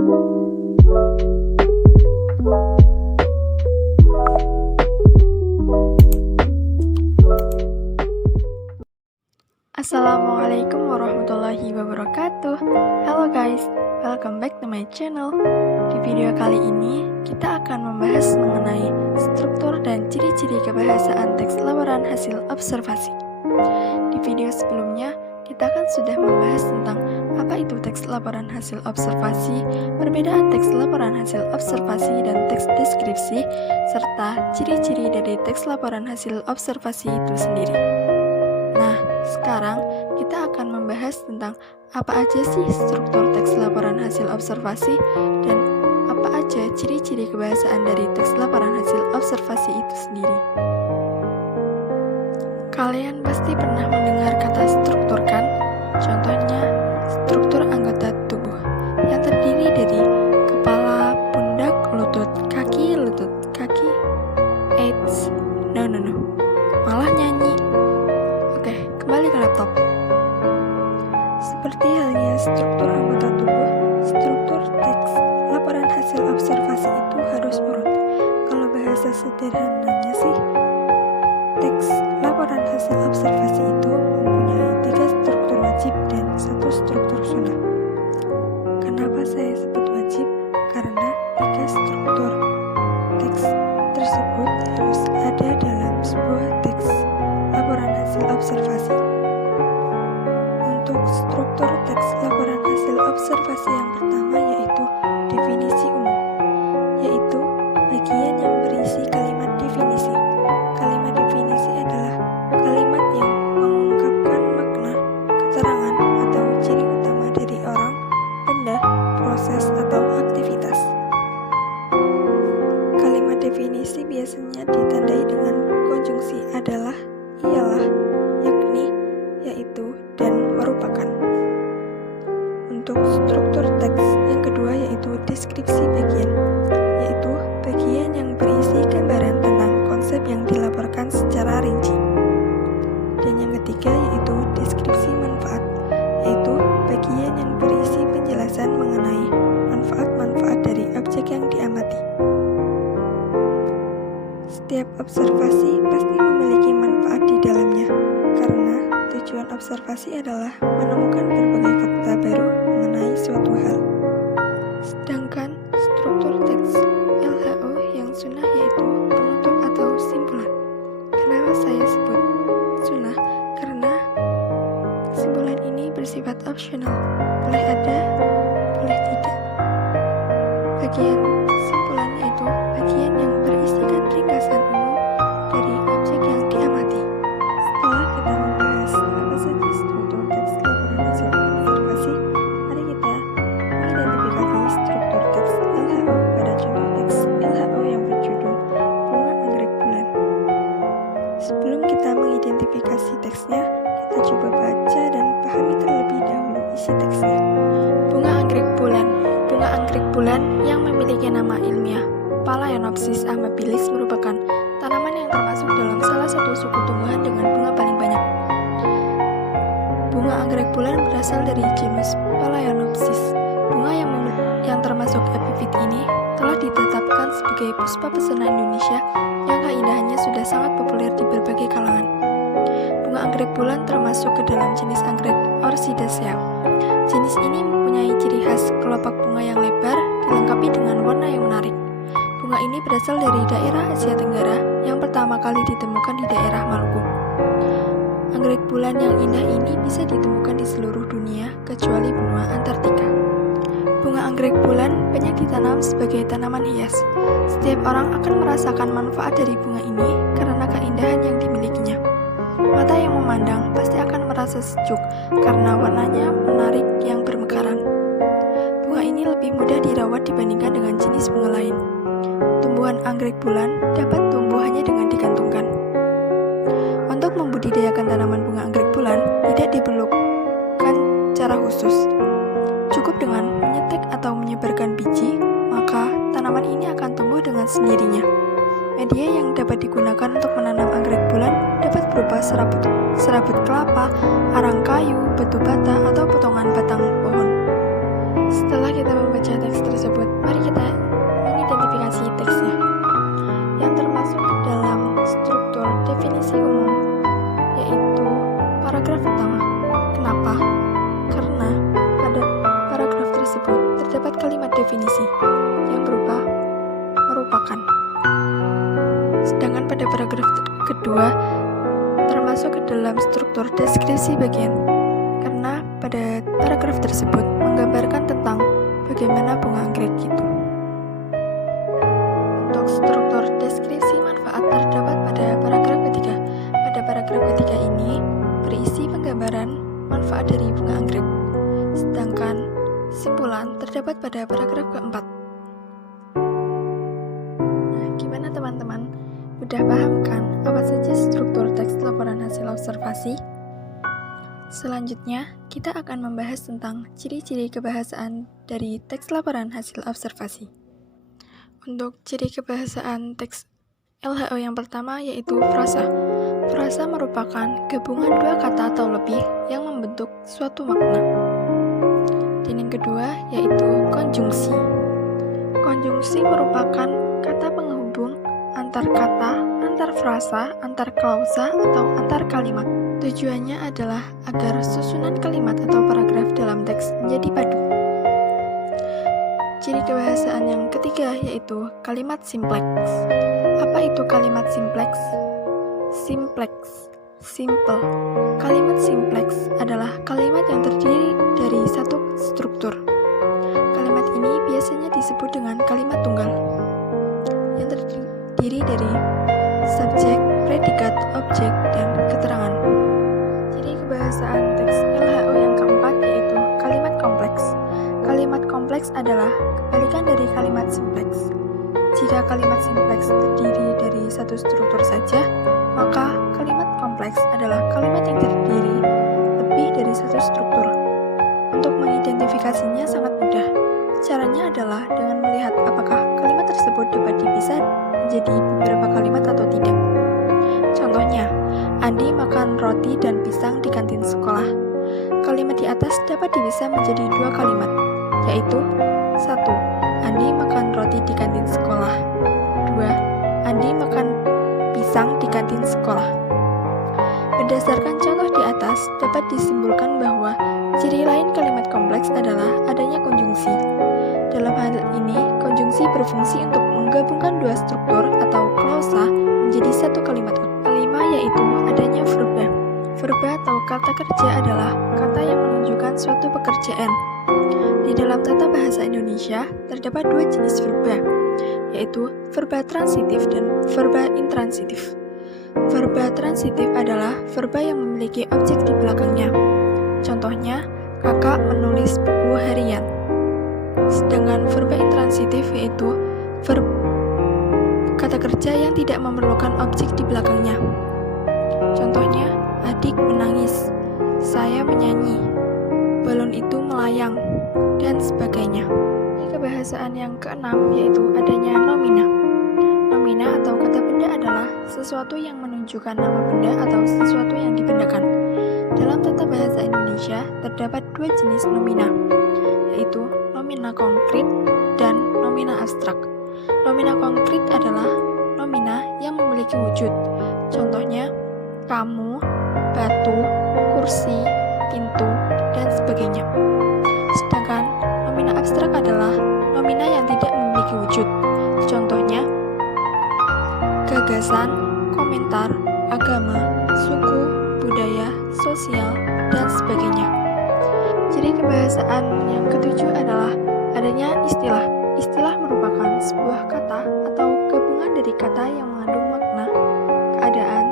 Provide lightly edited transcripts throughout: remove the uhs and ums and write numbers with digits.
Assalamualaikum warahmatullahi wabarakatuh. Halo guys, welcome back to my channel. Di video kali ini kita akan membahas mengenai struktur dan ciri-ciri kebahasaan teks laporan hasil observasi. Di video sebelumnya kita kan sudah membahas tentang apa itu teks laporan hasil observasi, perbedaan teks laporan hasil observasi dan teks deskripsi, serta ciri-ciri dari teks laporan hasil observasi itu sendiri. Nah, sekarang kita akan membahas tentang apa aja sih struktur teks laporan hasil observasi dan apa aja ciri-ciri kebahasaan dari teks laporan hasil observasi itu sendiri. Kalian pasti pernah mendengar kata struktur kan? Contohnya, struktur anggota tubuh yang terdiri dari kepala, pundak, lutut, kaki. Eits, no. Malah nyanyi. Oke, kembali ke laptop. Seperti halnya struktur anggota tubuh, struktur teks laporan hasil observasi itu harus urut. Kalau bahasa sederhananya sih, teks laporan hasil observasi itu mempunyai 3 struktur wajib dan 1 struktur sunnah. Kenapa saya sebut wajib? Karena 3 struktur teks tersebut harus ada dalam sebuah teks laporan hasil observasi. Untuk struktur teks laporan hasil observasi yang pertama yaitu definisi umum, yaitu bagian yang berisi kalimat definisi. Kalimat definisi adalah kalimat yang mengungkapkan makna, keterangan, atau ciri utama dari orang, benda, proses, atau aktivitas. Kalimat definisi biasanya ditandai dengan konjungsi adalah, ialah, yakni, yaitu, dan merupakan. Untuk struktur teks yang kedua yaitu deskripsi bagian, yaitu bagian yang berisi gambaran tentang konsep yang dilaporkan secara rinci. Dan yang ketiga yaitu deskripsi manfaat, yaitu bagian yang berisi penjelasan mengenai manfaat-manfaat dari objek yang diamati. Setiap observasi pasti memiliki manfaat di dalamnya, karena tujuan observasi adalah menemukan berbagai fakta baru mengenai suatu hal. Sedangkan struktur teks LHO yang sunnah yaitu penutup atau simpulan. Kenapa saya sebut sunnah? Karena kesimpulan ini bersifat opsional, boleh ada, boleh tidak. Bagian simpulan yaitu bagian yang berisikan ringkasan umum dari objek yang diamati. Setelah kita membahas apa saja struktur teks laporan hasil observasi, mari kita mengidentifikasi struktur teks LHO pada contoh teks LHO yang berjudul Bunga Anggrek Bulan. Sebelum kita mengidentifikasi teksnya, kita coba baca dan pahami terlebih dahulu isi teksnya. Bunga anggrek bulan. Bunga anggrek bulan yang memiliki nama ilmiah Phalaenopsis amabilis merupakan tanaman yang termasuk dalam salah satu suku tumbuhan dengan bunga paling banyak. Bunga anggrek bulan berasal dari genus Phalaenopsis. Bunga yang termasuk epifit ini telah ditetapkan sebagai puspa pesona Indonesia yang keindahannya sudah sangat populer di berbagai kalangan. Bunga anggrek bulan termasuk ke dalam jenis anggrek Orchidaceae. Jenis ini mempunyai ciri khas kelopak bunga yang lebar dilengkapi dengan warna yang menarik. Bunga ini berasal dari daerah Asia Tenggara yang pertama kali ditemukan di daerah Maluku. Anggrek bulan yang indah ini bisa ditemukan di seluruh dunia kecuali benua Antartika. Bunga anggrek bulan banyak ditanam sebagai tanaman hias. Setiap orang akan merasakan manfaat dari bunga ini karena keindahan yang dimilikinya. Mata yang memandang pasti akan merasa sejuk karena warnanya menarik yang bermekaran. Bunga ini lebih mudah dirawat dibandingkan dengan jenis bunga lain. Tumbuhan anggrek bulan dapat tumbuh hanya dengan digantungkan. Untuk membudidayakan tanaman bunga anggrek bulan tidak diperlukan cara khusus. Cukup dengan menyetek atau menyebarkan biji, maka tanaman ini akan tumbuh dengan sendirinya. Media yang dapat digunakan untuk menanam anggrek bulan dapat berupa serabut kelapa, arang kayu, batu bata, atau potongan batang pohon. Setelah kita membaca teks tersebut, mari kita mengidentifikasi teksnya yang termasuk dalam struktur definisi umum, yaitu paragraf pertama. Kenapa? Karena pada paragraf tersebut terdapat kalimat definisi yang berupa merupakan. Sedangkan pada paragraf kedua termasuk ke dalam struktur deskripsi bagian, karena pada paragraf tersebut menggambarkan tentang bagaimana bunga anggrek itu. Untuk struktur deskripsi manfaat terdapat pada paragraf ketiga. Pada paragraf ketiga ini berisi penggambaran manfaat dari bunga anggrek. Sedangkan simpulan terdapat pada paragraf keempat. Nah, gimana teman-teman? Udah paham kan apa saja struktur teks laporan hasil observasi? Selanjutnya, kita akan membahas tentang ciri-ciri kebahasaan dari teks laporan hasil observasi. Untuk ciri kebahasaan teks LHO yang pertama yaitu frasa. Frasa merupakan gabungan dua kata atau lebih yang membentuk suatu makna. Dan yang kedua yaitu konjungsi. Konjungsi merupakan kata penghubung antar kata, antar frasa, antar klausa, atau antar kalimat. Tujuannya adalah agar susunan kalimat atau paragraf dalam teks menjadi padu. Ciri kebahasaan yang ketiga yaitu kalimat simpleks. Apa itu kalimat simpleks? Simpleks, simple. Kalimat simpleks adalah kalimat yang terdiri dari satu struktur. Kalimat ini biasanya disebut dengan kalimat tunggal, yang terdiri dari subjek, predikat, objek, dan keterangan. Ciri kebahasaan teks LHO yang keempat yaitu kalimat kompleks. Kalimat kompleks adalah kebalikan dari kalimat simpleks. Jika kalimat simpleks terdiri dari satu struktur saja, maka kalimat kompleks adalah kalimat yang terdiri lebih dari satu struktur. Untuk mengidentifikasinya sangat mudah. Caranya adalah dengan melihat apakah kalimat tersebut dapat dipisah menjadi beberapa kalimat atau tidak. Contohnya, Andi makan roti dan pisang di kantin sekolah. Kalimat di atas dapat dipisah menjadi dua kalimat, yaitu 1. Andi makan roti di kantin sekolah. 2. Andi makan pisang di kantin sekolah. Berdasarkan contoh di atas, dapat disimpulkan bahwa ciri lain kalimat kompleks adalah adanya konjungsi. Dalam hal ini, konjungsi berfungsi untuk menggabungkan dua struktur atau klausa menjadi satu kalimat. Kelima yaitu adanya verba. Verba atau kata kerja adalah kata yang menunjukkan suatu pekerjaan. Di dalam tata bahasa Indonesia, terdapat dua jenis verba, yaitu verba transitif dan verba intransitif. Verba transitif adalah verba yang memiliki objek di belakangnya. Contohnya, kakak menulis buku harian. Sedangkan verba intransitif yaitu kata kerja yang tidak memerlukan objek di belakangnya. Contohnya, adik menangis, saya menyanyi, balon itu melayang, dan sebagainya. Kebahasaan yang keenam yaitu adanya nomina. Nomina atau kata benda adalah sesuatu yang menunjukkan nama benda atau sesuatu yang dibendakan. Dalam tata bahasa Indonesia terdapat dua jenis nomina, yaitu nomina konkret dan nomina abstrak. Nomina konkret adalah nomina yang memiliki wujud. Contohnya, kamu, batu, kursi, pintu, dan sebagainya. Sedangkan nomina abstrak adalah nomina yang tidak memiliki wujud. Contohnya, gagasan, komentar, agama, suku, budaya, sosial, dan sebagainya. Ciri kebahasaan yang ketujuh adalah adanya istilah. Istilah merupakan sebuah kata atau gabungan dari kata yang mengandung makna, keadaan,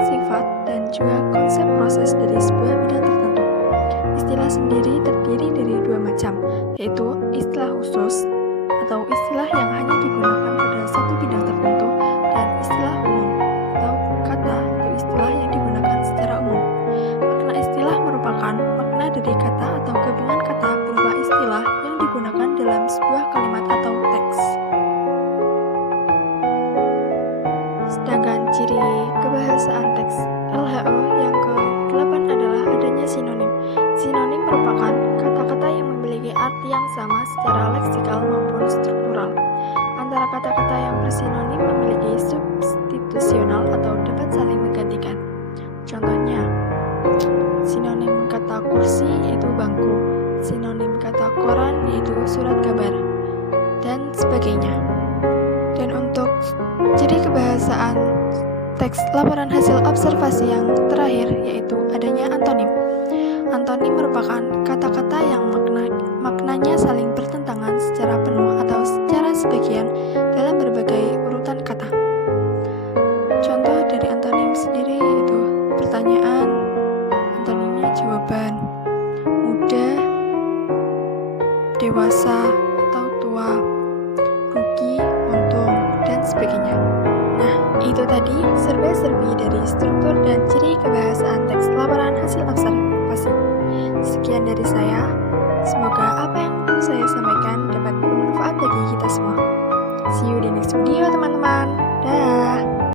sifat, dan juga konsep proses dari sebuah bidang tertentu. Istilah sendiri terdiri dari dua macam, yaitu istilah khusus atau istilah yang hanya digunakan pada satu bidang tertentu, dan istilah umum atau kata atau istilah yang digunakan secara umum. Makna istilah merupakan makna dari kata atau gabungan kata berupa istilah yang digunakan dalam sebuah kalimat atau teks. Sedangkan ciri kebahasaan teks LHO yang ke-8 adalah adanya sinonim. Sinonim merupakan kata-kata yang memiliki arti yang sama secara leksikal maupun struktural. Antara kata-kata yang bersinonim memiliki substitusional atau dapat saling menggantikan. Contohnya, sinonim kata kursi yaitu bangku, sinonim kata koran yaitu surat kabar, dan sebagainya. Dan untuk ciri kebahasaan teks laporan hasil observasi yang terakhir yaitu adanya antonim. Antonim merupakan kata-kata yang maknanya saling bertentangan secara penuh atau secara sebagian dalam berbagai urutan kata. Contoh dari antonim sendiri yaitu pertanyaan, antonimnya jawaban, muda, dewasa atau tua, rugi, untung, dan sebagainya. Nah, itu tadi serba-serbi dari struktur dan ciri kebahasaan teks laporan hasil observasi. Sekian dari saya. Semoga apa yang saya sampaikan dapat bermanfaat bagi kita semua. See you di next video, teman-teman.